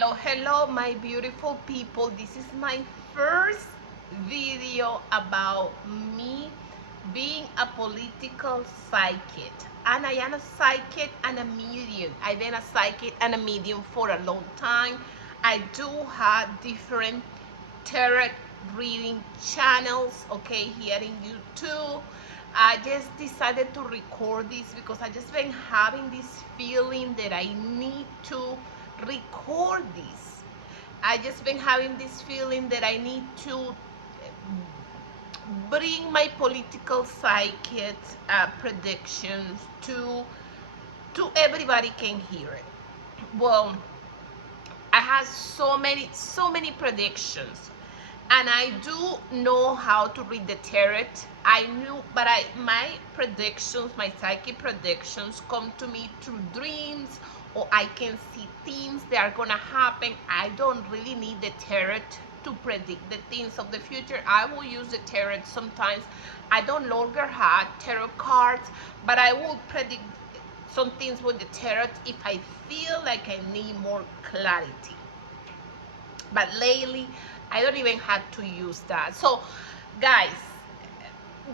Hello, my beautiful people. This is my first video about me being a political psychic. And I am a psychic and a medium. I've been a psychic and a medium for a long time. I do have different tarot reading channels, okay, here in YouTube. I just decided to record this because I just been having this feeling that I need to record this. I just been having this feeling that I need to bring my political psychic predictions to everybody can hear it. Well, I have so many predictions, and I do know how to read the tarot. I knew, but my predictions, my psychic predictions, come to me through dreams, or I can see things that are gonna happen. I don't really need the tarot to predict the things of the future. I will use the tarot sometimes. I don't longer have tarot cards, but I will predict some things with the tarot if I feel like I need more clarity. But lately I don't even have to use that. So guys,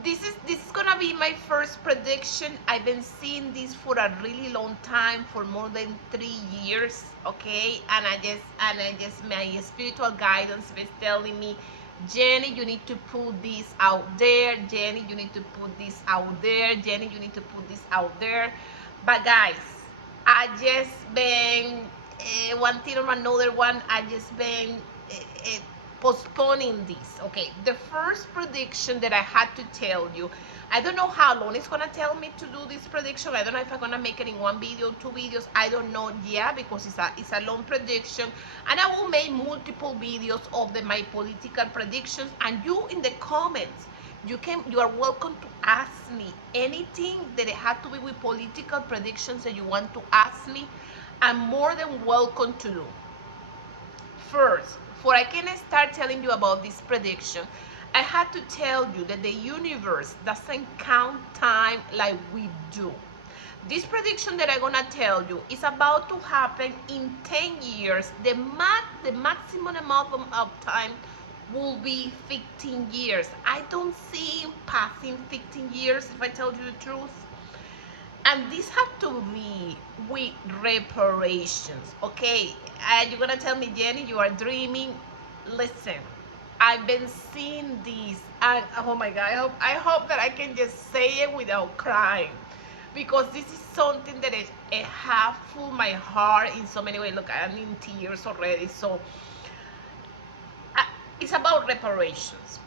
this is gonna be my first prediction. I've been seeing this for a really long time, for more than 3 years, okay, and I just my spiritual guidance is telling me, Jenny, you need to put this out there. Jenny, you need to put this out there. Jenny, you need to put this out there. But guys, I just been one thing or another one. I just been postponing this. Okay, the first prediction that I had to tell you, I don't know how long it's gonna tell me to do this prediction. I don't know if I'm gonna make it in one video, 2 videos. I don't know yet, because it's a long prediction, and I will make multiple videos of my political predictions. And you in the comments, you are welcome to ask me anything that it had to be with political predictions that you want to ask me. I'm more than welcome to do. First, before I can start telling you about this prediction, I had to tell you that the universe doesn't count time like we do. This prediction that I'm gonna tell you is about to happen in 10 years. The maximum amount of time will be 15 years. I don't see passing 15 years, if I tell you the truth. And this had to be with reparations, okay? And you're gonna tell me, Jenny, you are dreaming. Listen, I've been seeing this, and oh my God, I hope that I can just say it without crying, because this is something that it have full my heart in so many ways. Look, I'm in tears already. So it's about reparations.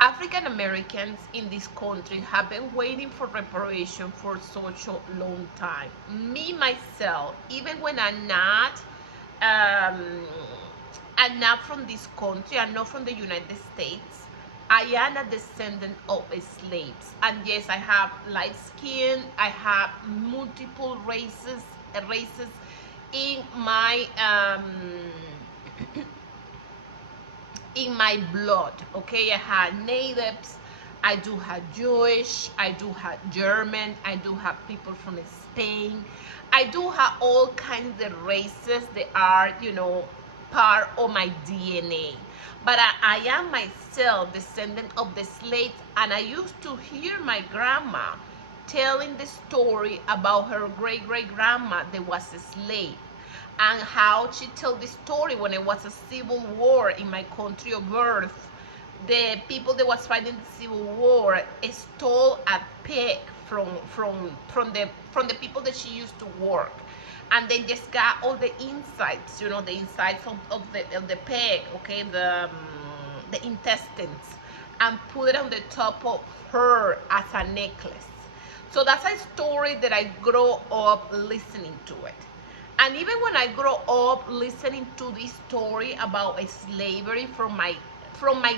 African Americans in this country have been waiting for reparation for such a long time. Me, myself, even when I'm not from this country, I'm not from the United States, I am a descendant of slaves. And yes, I have light skin, I have multiple races in my in my blood, okay? I had natives, I do have Jewish, I do have German, I do have people from Spain, I do have all kinds of races that are, part of my DNA. But I am myself descendant of the slaves, and I used to hear my grandma telling the story about her great-great-grandma that was a slave, and how she told the story when it was a civil war in my country of birth. The people that was fighting the civil war stole a pig from the people that she used to work, and they just got all the insides, the insides of the pig, okay, the intestines, and put it on the top of her as a necklace. So that's a story that I grew up listening to it. And even when I grow up listening to this story about slavery from my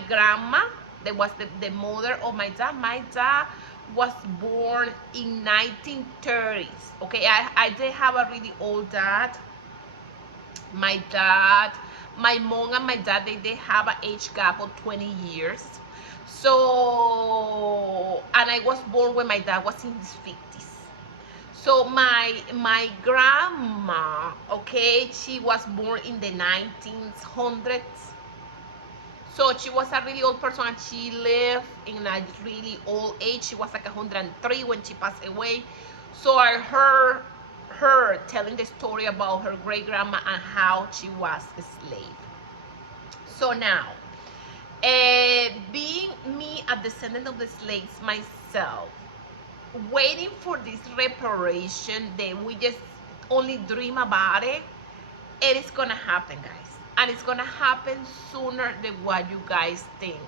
grandma, that was the mother of my dad was born in 1930s. Okay, I did have a really old dad. My mom and my dad, they have an age gap of 20 years. So, and I was born when my dad was in his 50s. So my grandma, okay, she was born in the 1900s. So she was a really old person and she lived in a really old age. She was like 103 when she passed away. So I heard her telling the story about her great grandma and how she was a slave. So now, being me a descendant of the slaves myself, waiting for this reparation that we just only dream about it, it is gonna happen, guys, and it's gonna happen sooner than what you guys think.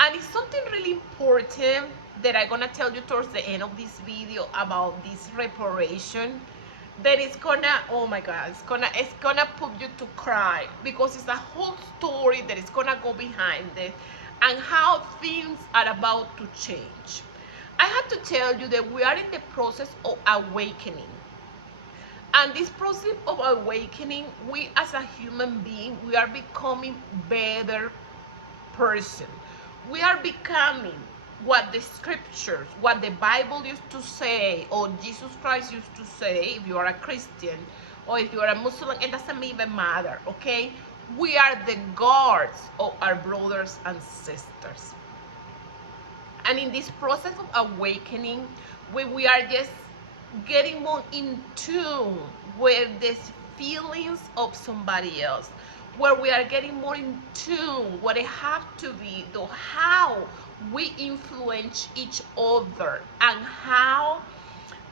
And it's something really important that I'm gonna tell you towards the end of this video about this reparation, that is gonna, oh my god, it's gonna put you to cry, because it's a whole story that is gonna go behind it and how things are about to change. I have to tell you that we are in the process of awakening. And this process of awakening, we as a human being, we are becoming better person. We are becoming what the scriptures, what the Bible used to say, or Jesus Christ used to say, if you are a Christian, or if you are a Muslim, it doesn't even matter, okay? We are the guards of our brothers and sisters. And in this process of awakening, we are just getting more in tune with the feelings of somebody else, where we are getting more in tune what it have to be, though, how we influence each other and how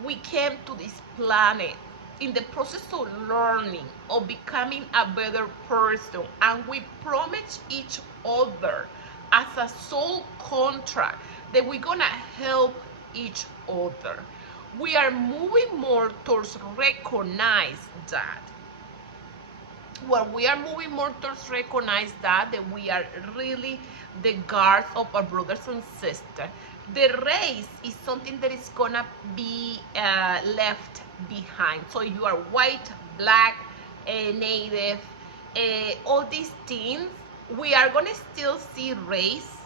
we came to this planet in the process of learning, of becoming a better person, and we promise each other as a soul contract that we're gonna help each other. We are moving more towards recognize that. Well, we are moving more towards recognize that we are really the guards of our brothers and sisters. The race is something that is gonna be left behind. So if you are white, black, native, all these things, we are gonna still see race,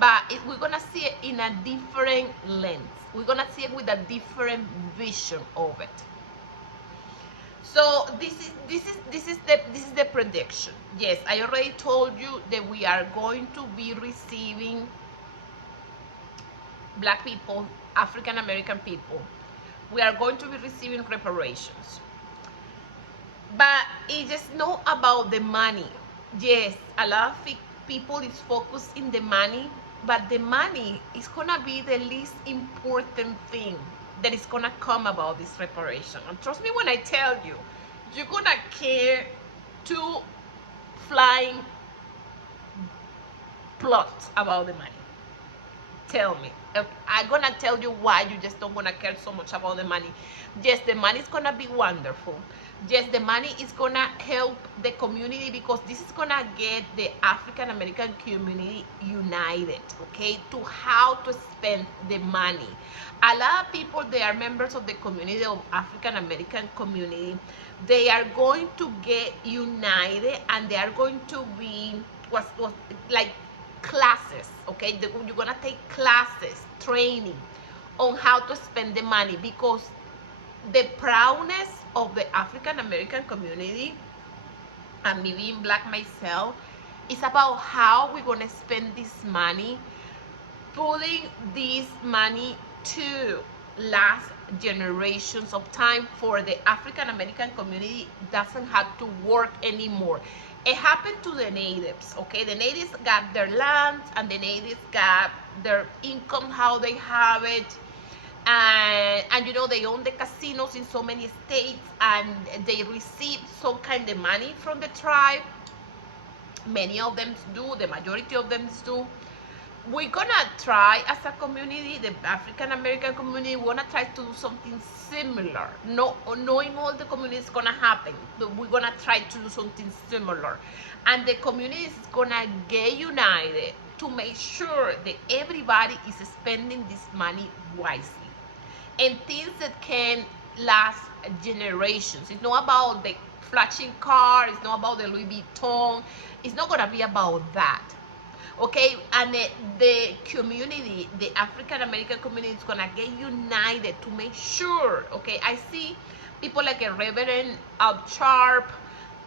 but we're gonna see it in a different lens. We're gonna see it with a different vision of it. So this is the prediction. Yes, I already told you that we are going to be receiving black people, African American people. We are going to be receiving reparations. But it's just not about the money. Yes, a lot of people is focused in the money, but the money is gonna be the least important thing that is gonna come about this reparation. And trust me when I tell you, you're gonna care two flying plots about the money. Tell me. I'm gonna tell you why you just don't wanna care so much about the money. Yes, the money is gonna be wonderful. Yes, the money is gonna help the community, because this is gonna get the African American community united, okay, to how to spend the money. A lot of people, they are members of the community of African American community. They are going to get united, and they are going to be what like classes, okay? You're gonna take classes, training on how to spend the money, because the proudness of the African American community, and me being black myself, is about how we're gonna spend this money, putting this money to last generations of time, for the African American community doesn't have to work anymore. It happened to the natives, okay? The natives got their land, and the natives got their income, how they have it, and you know, they own the casinos in so many states, and they receive some kind of money from the tribe. Many of them do, the majority of them do. We're gonna try as a community, the African American community, we're gonna try to do something similar. No, knowing all the communities gonna happen, but we're gonna try to do something similar, and the community is gonna get united to make sure that everybody is spending this money wisely, and things that can last generations. It's not about the flashing car, it's not about the Louis Vuitton, it's not gonna be about that. Okay, and the community, the African American community, is gonna get united to make sure. Okay, I see people like a Reverend Sharp.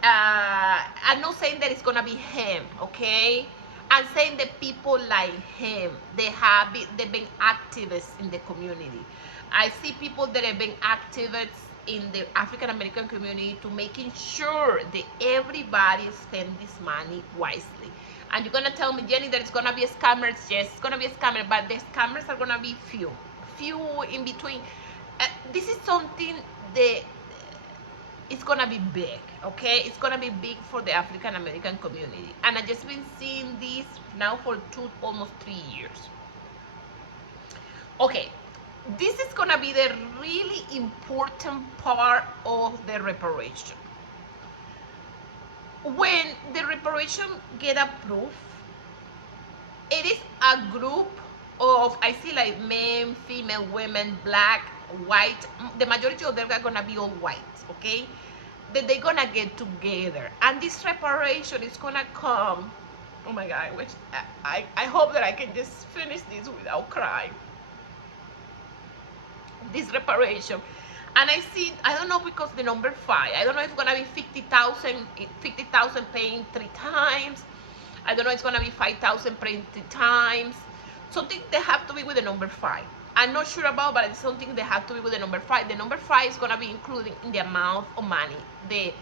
I'm not saying that it's gonna be him. Okay, I'm saying the people like him, they've been activists in the community. I see people that have been activists in the African American community to making sure that everybody spend this money wisely. And you're gonna tell me, Jenny, that it's gonna be scammers. Yes, it's gonna be a scammer, but the scammers are gonna be few in between. This is something that it's gonna be big. Okay, it's gonna be big for the African American community, and I just been seeing this now for almost 3 years. Okay, this is gonna be the really important part of the reparation. When the reparation get approved, it is a group of, I see like men, female, women, black, white. The majority of them are gonna be all white, okay? That they're gonna get together, and this reparation is gonna come. Oh my God! Which I hope that I can just finish this without crying. This reparation, and I see, I don't know, because the number 5, I don't know if it's gonna be 50,000 paying 3 times. I don't know, it's gonna be 5,000 paying 3 times. Something they have to be with the number 5. I'm not sure about, but it's something they have to be with the number 5. The number 5 is gonna be including in the amount of money the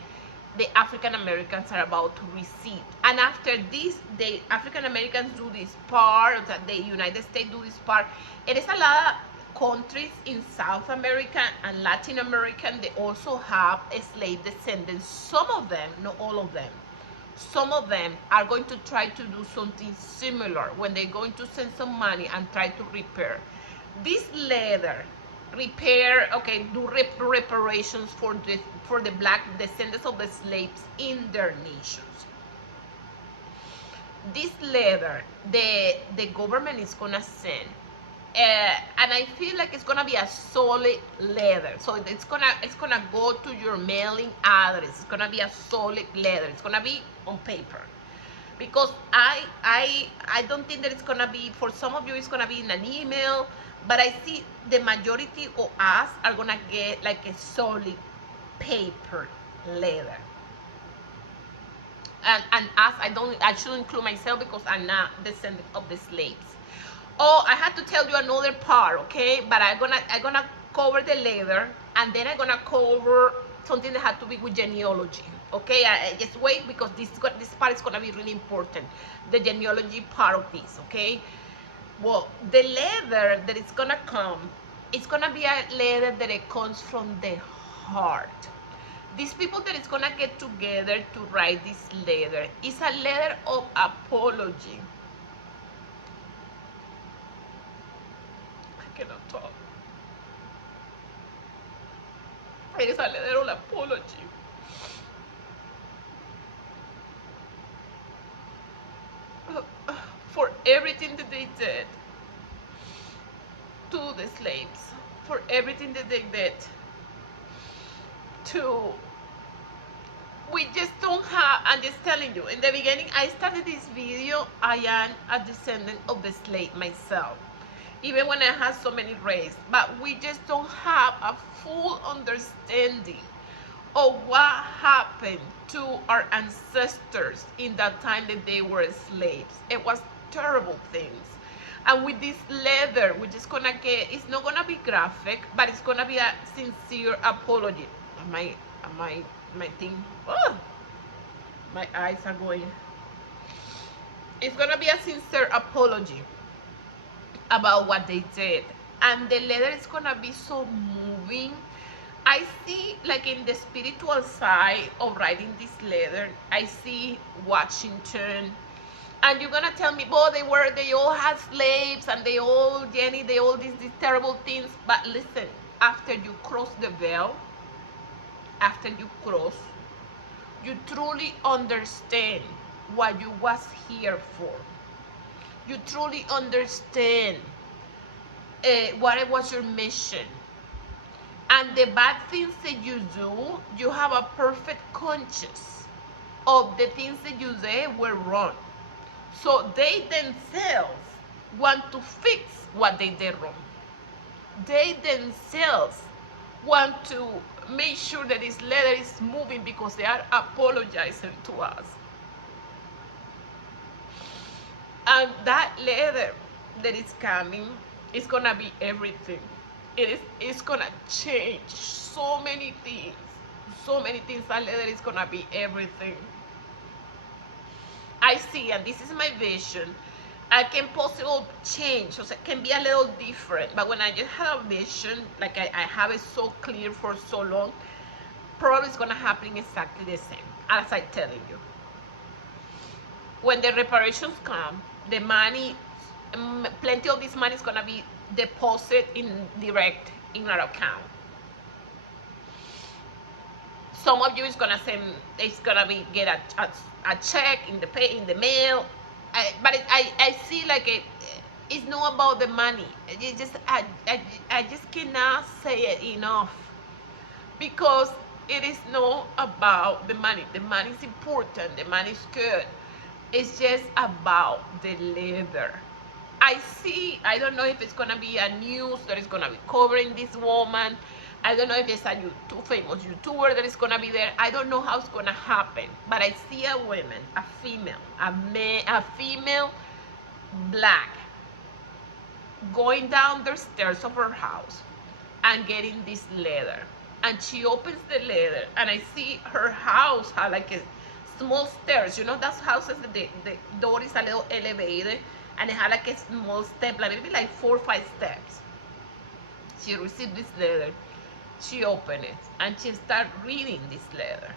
African Americans are about to receive. And after this, the African Americans do this part, that the United States do this part. It is a lot of countries in South America and Latin America, they also have slave descendants. Some of them, not all of them, some of them are going to try to do something similar when they're going to send some money and try to repair. This leather repair, okay, do reparations for the black descendants of the slaves in their nations. This leather, the government is gonna send, and I feel like it's gonna be a solid leather. So it's gonna go to your mailing address. It's gonna be a solid leather. It's gonna be on paper, because I don't think that it's gonna be, for some of you it's gonna be in an email, but I see the majority of us are gonna get like a solid paper leather. And us, I shouldn't include myself because I'm not descendant of the slaves. Oh, I had to tell you another part, okay? But I'm gonna cover the leather, and then I'm gonna cover something that had to be with genealogy. Okay, I just wait, because this part is gonna be really important. The genealogy part of this, okay? Well, the leather that is gonna come, it's gonna be a leather that it comes from the heart. These people that is gonna get together to write this letter is a letter of apology. I cannot talk. It is a letter of apology. For everything that they did to the slaves, for everything that they did to, we just don't have. I'm just telling you, in the beginning I started this video, I am a descendant of the slave myself, even when I had so many races, but we just don't have a full understanding of what happened to our ancestors in that time that they were slaves. It was terrible things. And with this leather, we're just gonna get, it's not gonna be graphic, but it's gonna be a sincere apology. My thing, oh, my eyes are going. It's gonna be a sincere apology about what they did, and the letter is gonna be so moving. I see, like, in the spiritual side of writing this letter, I see Washington, and you're gonna tell me, oh, they all had slaves, and they all, Jenny, they all these terrible things. But listen, after you cross the veil, after you cross, you truly understand what you was here for. You truly understand what was your mission. And the bad things that you do, you have a perfect conscience of the things that you did were wrong. So they themselves want to fix what they did wrong. They themselves want to make sure that this leather is moving because they are apologizing to us. And that leather that is coming is gonna be everything. It's gonna change so many things. So many things. That leather is gonna be everything. I see, and this is my vision. I can possibly change, so it can be a little different. But when I just have a vision, like I have it so clear for so long, probably it's gonna happen exactly the same as I'm telling you. When the reparations come, the money, plenty of this money is gonna be deposited in direct in our account. Some of you is gonna send, it's gonna be get a check in the mail. I see like it's not about the money. It just I just cannot say it enough, because it is not about the money. The money is important. The money is good. It's just about the leather. I see. I don't know if it's gonna be a news that is gonna be covering this woman. I don't know if it's a famous YouTuber that is gonna be there. I don't know how it's gonna happen. But I see a woman, a female, a female black, going down the stairs of her house and getting this leather. And she opens the leather, and I see her house had like a small stairs. You know, that's houses that the door is a little elevated, and it had like a small step, like maybe like 4 or 5 steps. She received this letter. She opened it, and she started reading this letter.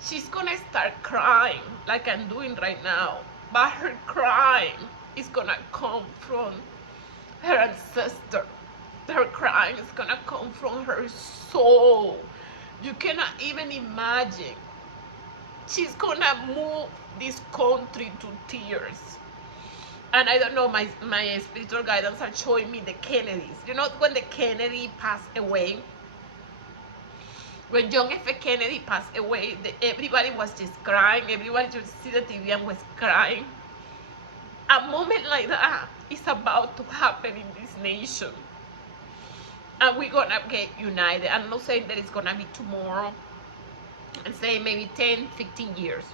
She's gonna start crying like I'm doing right now, but her crying is gonna come from her ancestor. Her crying is gonna come from her soul. You cannot even imagine. She's gonna move this country to tears. And I don't know, my spiritual guidance are showing me the Kennedys. You know, when the Kennedy passed away, when John F. Kennedy passed away, everybody was just crying. Everybody just see the TV and was crying. A moment like that is about to happen in this nation. And we're gonna get united. I'm not saying that it's gonna be tomorrow. I'm saying maybe 10, 15 years.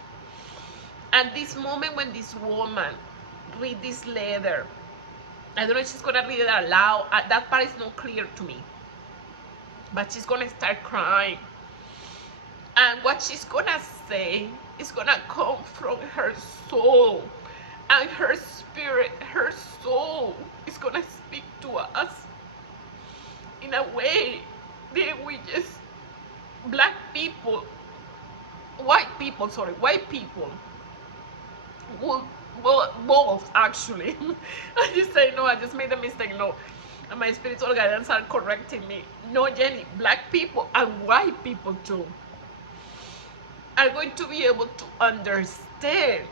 And this moment when this woman read this letter, I don't know if she's gonna read it aloud. That part is not clear to me. But she's gonna start crying. And what she's gonna say is gonna come from her soul. And her spirit, her soul is gonna speak to us in a way that we just, white people both actually. I just say no, I just made a mistake. No, and my spiritual guidance are correcting me. No, Jenny, black people and white people too are going to be able to understand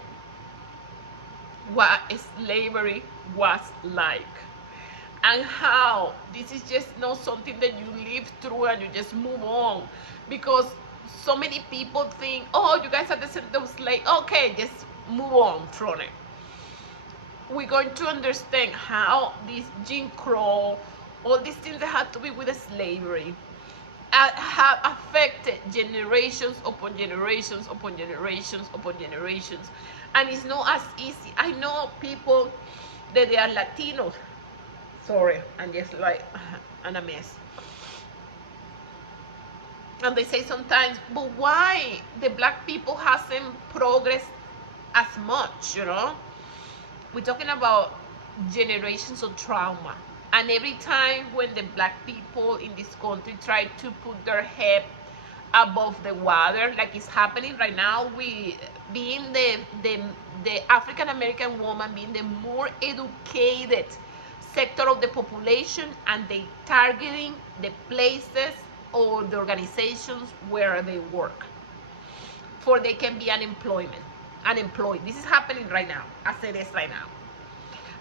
what slavery was like, and how this is just not something that you live through and you just move on. Because so many people think, oh, you guys are descendants of slaves, okay, just move on from it. We're going to understand how this Jim Crow, all these things that had to be with the slavery, have affected generations upon generations upon generations upon generations. And it's not as easy. I know people that they are Latinos. Sorry, I'm just like, I'm a mess. And they say sometimes, but why the black people hasn't progressed as much, you know? We're talking about generations of trauma. And every time when the black people in this country try to put their head above the water, like it's happening right now, we being the African American woman being the more educated sector of the population, and they targeting the places or the organizations where they work, for they can be unemployed. This is happening right now, as it is right now.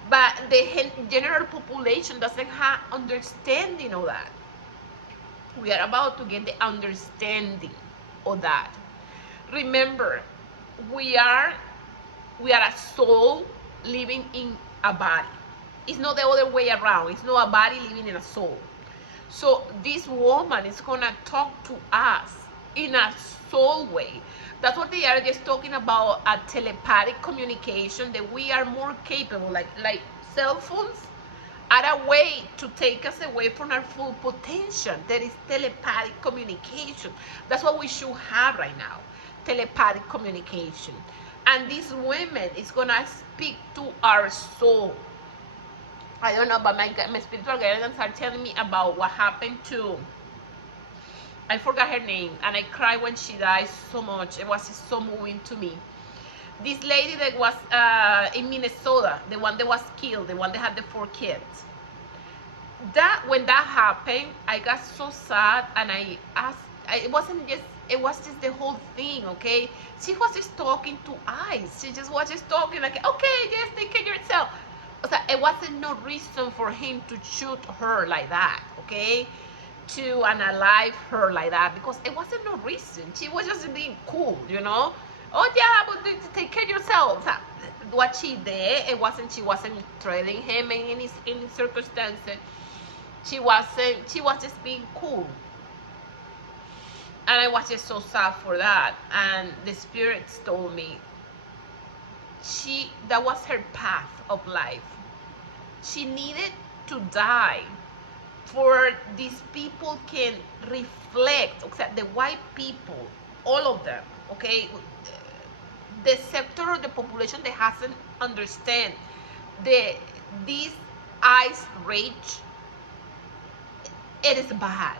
But the general population doesn't have understanding of that. We are about to get the understanding of that. Remember, we are We are a soul living in a body. It's not the other way around. It's not a body living in a soul. So this woman is gonna talk to us in a soul way. That's what they are just talking about, a telepathic communication, that we are more capable, like cell phones are a way to take us away from our full potential. There is telepathic communication. That's what we should have right now, telepathic communication. And this woman is gonna speak to our soul. I don't know, but my spiritual guidance are telling me about what happened to, I forgot her name, and I cried when she died so much. It was so moving to me. This lady that was in Minnesota, the one that was killed, the one that had the 4 kids. That when that happened, I got so sad, and I asked. It wasn't just. It was just the whole thing. Okay, she was just talking to us. She just was just talking like, okay, just take care of yourself. So it wasn't no reason for him to shoot her like that. Okay, to unalive her like that, because it wasn't no reason. She was just being cool, you know. Oh yeah, but take care of yourself. What she did, it wasn't. She wasn't threatening him in any circumstances. She wasn't. She was just being cool. And I was just so sad for that. And the spirits told me that was her path of life. She needed to die for these people can reflect, except the white people, all of them, okay, the sector of the population that hasn't understand this ice rage, it is bad.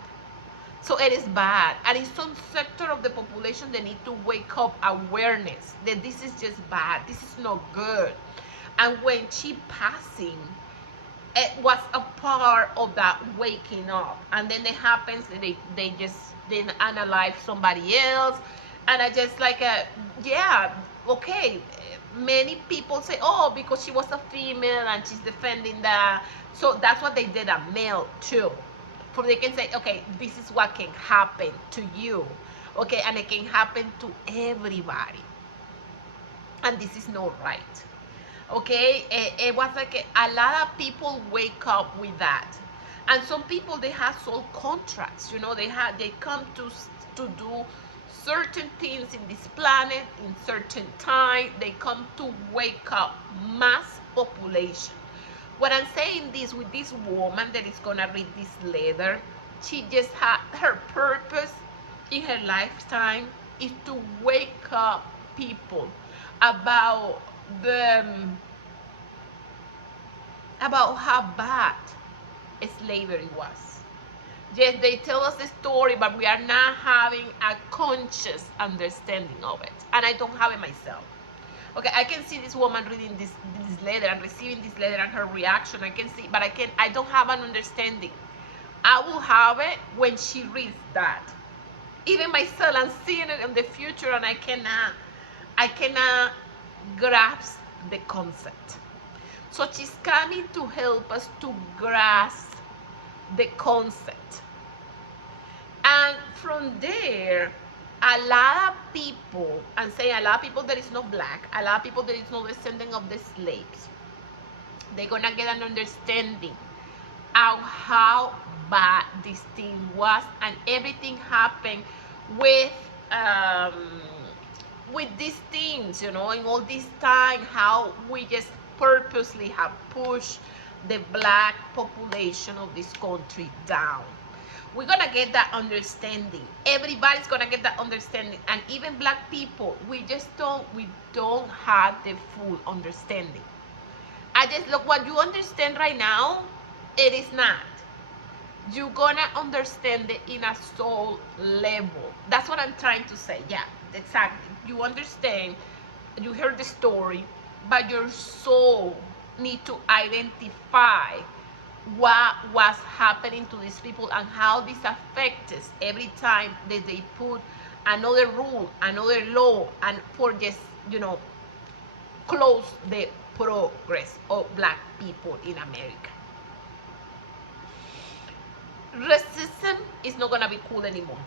So it is bad, and in some sector of the population they need to wake up awareness that this is just bad, this is not good. And when she passing, it was a part of that waking up. And then it happens, they just didn't analyze somebody else. And I just like, yeah, okay, many people say, oh, because she was a female and she's defending that. So that's what they did a male too. For they can say, okay, this is what can happen to you, okay, and it can happen to everybody, and this is not right, okay. It was like a lot of people wake up with that, and some people, they have soul contracts, you know, they come to do certain things in this planet in certain time. They come to wake up mass population. What I'm saying this with this woman that is gonna read this letter, she just had her purpose in her lifetime is to wake up people about about how bad slavery was. Yes, they tell us the story, but we are not having a conscious understanding of it, and I don't have it myself. Okay, I can see this woman reading this letter and receiving this letter and her reaction. I can see, but I don't have an understanding. I will have it when she reads that. Even myself, I'm seeing it in the future, and I cannot grasp the concept. So she's coming to help us to grasp the concept. And from there, a lot of people, and say a lot of people that is not black, a lot of people that is not descendant of the slaves, they're gonna get an understanding of how bad this thing was, and everything happened with these things, you know, in all this time, how we just purposely have pushed the black population of this country down. We're gonna get that understanding. Everybody's gonna get that understanding, and even black people, we don't have the full understanding. I just look what you understand right now, it is not. You're gonna understand it in a soul level. That's what I'm trying to say. Yeah, exactly. You understand, you heard the story, but your soul need to identify what was happening to these people and how this affects us every time that they put another rule, another law, and for just, you know, close the progress of black people in America. Racism is not gonna be cool anymore.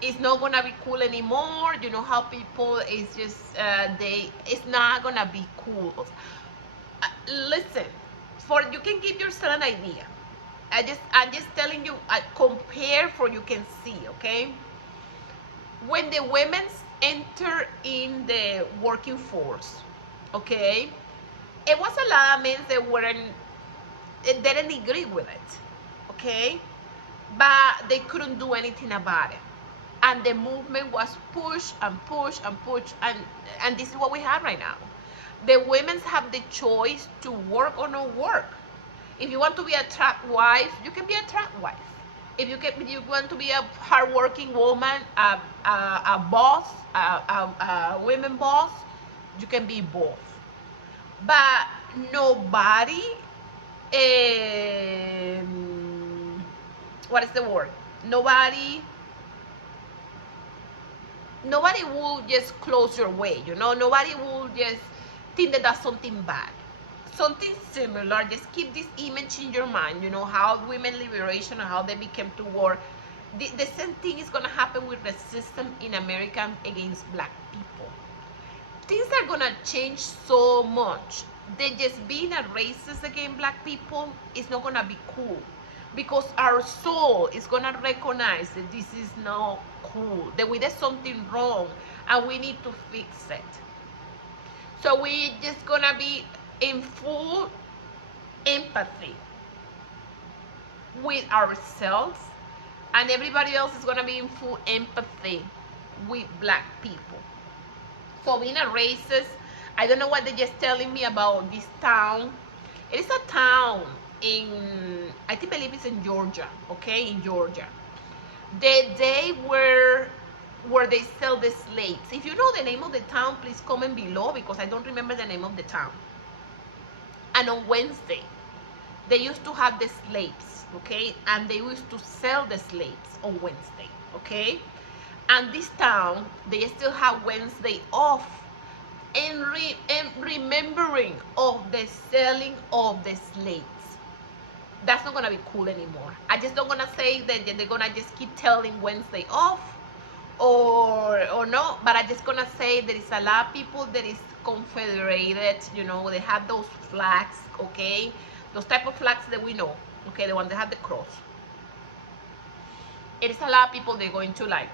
It's not gonna be cool anymore. You know how people is just it's not gonna be cool. Listen, for you can give yourself an idea. I'm just telling you, compare for you can see, okay? When the women enter in the working force, okay, it was a lot of men that didn't agree with it, okay, but they couldn't do anything about it, and the movement was push and push and push, and this is what we have right now. The women have the choice to work or not work. If you want to be a track wife, you can be a track wife. If you want to be a hardworking woman, a boss, a women boss, you can be both. But nobody, what is the word? Nobody will just close your way, you know. Nobody will just think that that's something bad. Something similar, just keep this image in your mind, you know, how women liberation and how they became to war. The same thing is going to happen with racism in America against black people. Things are going to change so much. They just being a racist against black people is not going to be cool, because our soul is going to recognize that this is not cool, that we did something wrong and we need to fix it. So we just going to be in full empathy with ourselves, and everybody else is going to be in full empathy with black people. So being a racist, I don't know what they're just telling me about this town. It is a town in, I believe it's in Georgia, okay, in Georgia. The day where they sell the slaves. If you know the name of the town, please comment below, because I don't remember the name of the town. And on Wednesday, they used to have the slaves, okay, and they used to sell the slaves on Wednesday, okay. And this town, they still have Wednesday off, and remembering of the selling of the slaves. That's not gonna be cool anymore. I just don't gonna say that they're gonna just keep telling Wednesday off, or no, but I just gonna say there is a lot of people that is confederated, you know, they have those flags, okay, those type of flags that we know, okay, the one that have the cross. It is a lot of people they're going to like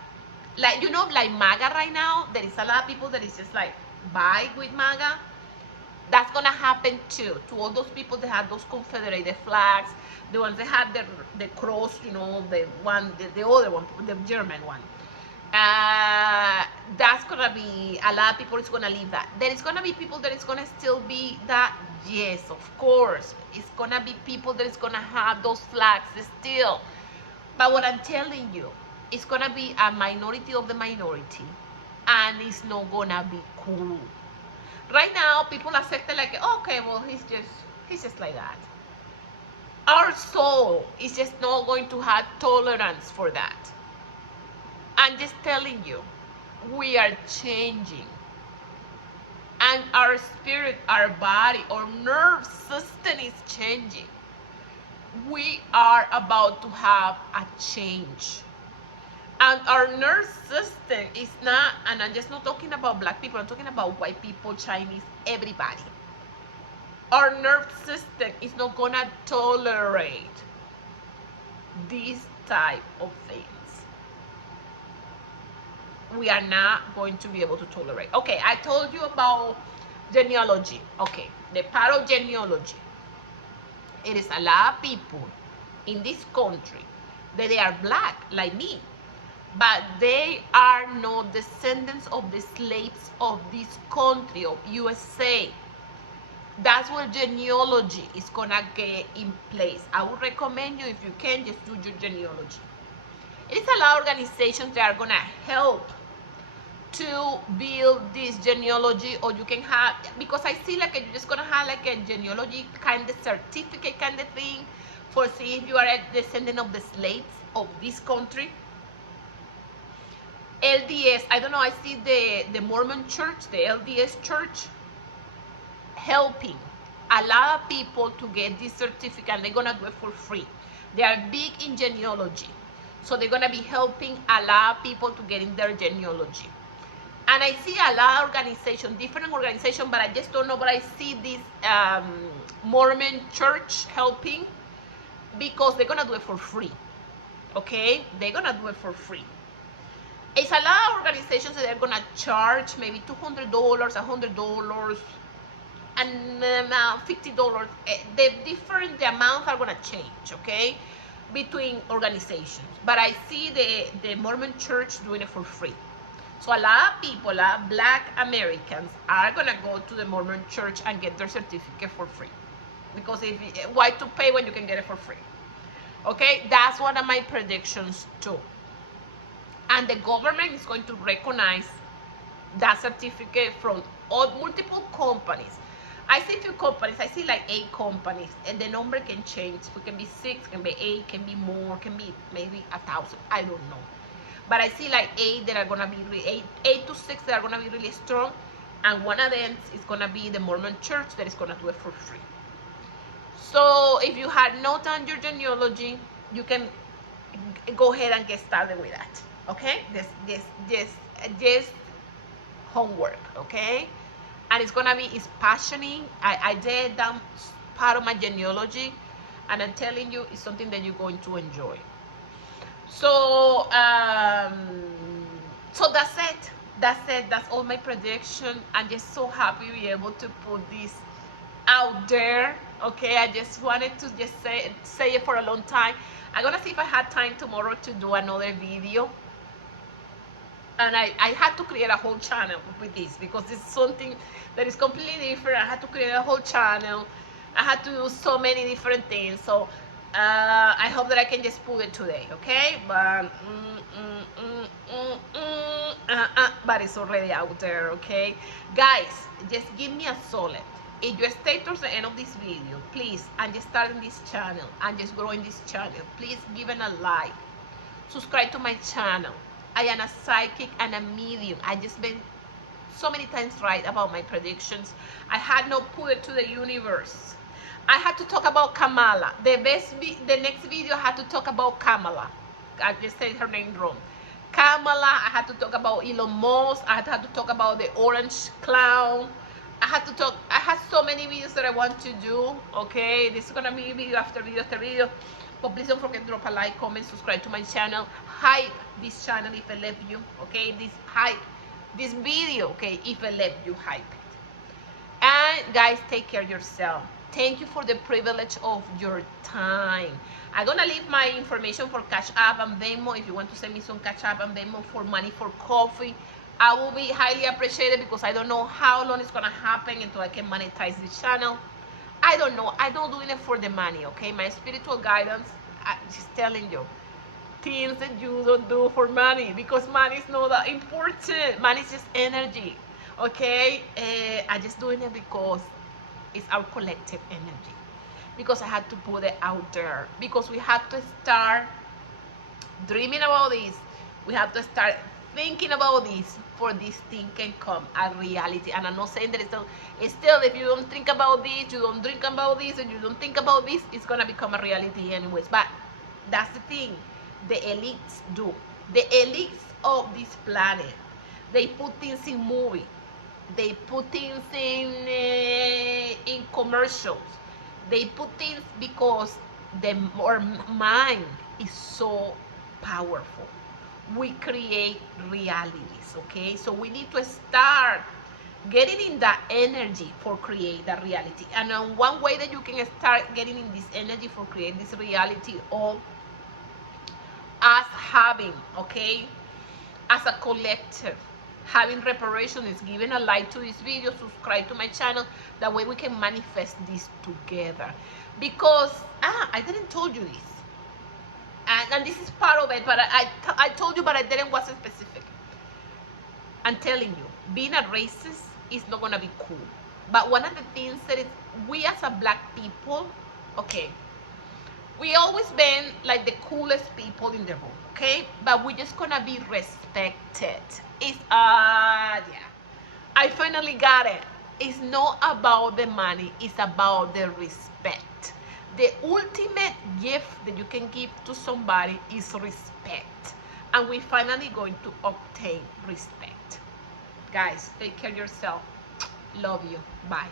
you know, like MAGA right now. There is a lot of people that is just like vibe with MAGA. That's gonna happen too to all those people that have those confederated flags, the ones that have the cross, you know, the other one, the German one. That's gonna be a lot of people is gonna leave that. There is gonna be people that is gonna still be that. Yes, of course, it's gonna be people that is gonna have those flags still. But what I'm telling you, it's gonna be a minority of the minority, and it's not gonna be cool. Right now, people accept it like, okay, well, he's just like that. Our soul is just not going to have tolerance for that. I'm just telling you, we are changing. And our spirit, our body, our nerve system is changing. We are about to have a change. And our nerve system is not, and I'm just not talking about black people, I'm talking about white people, Chinese, everybody. Our nerve system is not gonna tolerate this type of things. We are not going to be able to tolerate. Okay, I told you about genealogy. Okay, the part of genealogy. It is a lot of people in this country that they are black, like me, but they are not descendants of the slaves of this country, of USA. That's where genealogy is gonna get in place. I would recommend you, if you can, just do your genealogy. It is a lot of organizations that are gonna help to build this genealogy, or you can have, because I see like you're just gonna have like a genealogy kind of certificate kind of thing for see if you are a descendant of the slaves of this country. LDS, I don't know, I see the Mormon church, the LDS church, helping a lot of people to get this certificate, and they're gonna do it for free. They are big in genealogy. So they're gonna be helping a lot of people to get in their genealogy. And I see a lot of organizations, different organizations, but I just don't know. But I see this Mormon church helping because they're gonna do it for free. Okay, they're gonna do it for free. It's a lot of organizations that are gonna charge maybe $200, $100, and $50. The amounts are gonna change, okay, between organizations. But I see the Mormon church doing it for free. So a lot of people, a lot of Black Americans are gonna go to the Mormon church and get their certificate for free. Because why to pay when you can get it for free? Okay, that's one of my predictions too. And the government is going to recognize that certificate from multiple companies. I see few companies, I see like 8 companies, and the number can change. It can be 6, can be 8, can be more, can be maybe 1,000, I don't know. But I see like 8 that are gonna be 8 to 6 that are gonna be really strong, and one of them is gonna be the Mormon church that is gonna do it for free. So if you had not done your genealogy, you can go ahead and get started with that. Okay, this homework. Okay, and it's gonna be, it's passionate. I did that part of my genealogy, and I'm telling you, it's something that you're going to enjoy. So so that's it. That's all my prediction. I'm just so happy to be able to put this out there. Okay, I just wanted to just say it for a long time. I'm gonna see if I had time tomorrow to do another video. And I had to create a whole channel with this because it's something that is completely different. I had to create a whole channel. I had to do so many different things. So I hope that I can just put it today, okay? But it's already out there, okay? Guys, just give me a solid. If you stay towards the end of this video, please, I'm just starting this channel. I'm just growing this channel. Please give it a like. Subscribe to my channel. I am a psychic and a medium. I just been so many times right about my predictions. I had not put it to the universe. I had to talk about Kamala. The next video I had to talk about Kamala. I just said her name wrong. Kamala. I had to talk about Elon Musk. I had to talk about the orange clown. I had so many videos that I want to do. Okay, this is gonna be video after video after video. But please don't forget to drop a like, comment, subscribe to my channel. Hype this channel if I left you. Okay, hype this video. Okay, if I let you hype it. And guys, take care of yourself. Thank you for the privilege of your time. I'm gonna leave my information for Cash App and Venmo. If you want to send me some Cash App and Venmo for money for coffee, I will be highly appreciated because I don't know how long it's gonna happen until I can monetize this channel. I don't know. I'm not doing it for the money, okay? My spiritual guidance, I'm just telling you, things that you don't do for money because money is not that important. Money is just energy, okay? I'm just doing it because it's our collective energy. Because I had to put it out there. Because we have to start dreaming about this. We have to start thinking about this for this thing can come a reality. And I'm not saying that it's still if you don't think about this, you don't think about this, and you don't think about this, it's gonna become a reality anyways. But that's the thing the elites do. The elites of this planet, they put things in movie, they put things in commercials, they put things because our mind is so powerful. We create realities, okay? So we need to start getting in that energy for create that reality. And one way that you can start getting in this energy for create this reality of us having, okay, as a collective, having reparation is giving a like to this video, subscribe to my channel. That way we can manifest this together. Because I didn't told you this. And this is part of it, but I told you, but I didn't was specific. I'm telling you, being a racist is not gonna be cool. But one of the things that is, we as a black people, okay, we always been like the coolest people in the room, okay? But we're just gonna be respected. It's yeah, I finally got it. It's not about the money, it's about the respect. The ultimate gift that you can give to somebody is respect. And we're finally going to obtain respect. Guys, take care of yourself. Love you. Bye.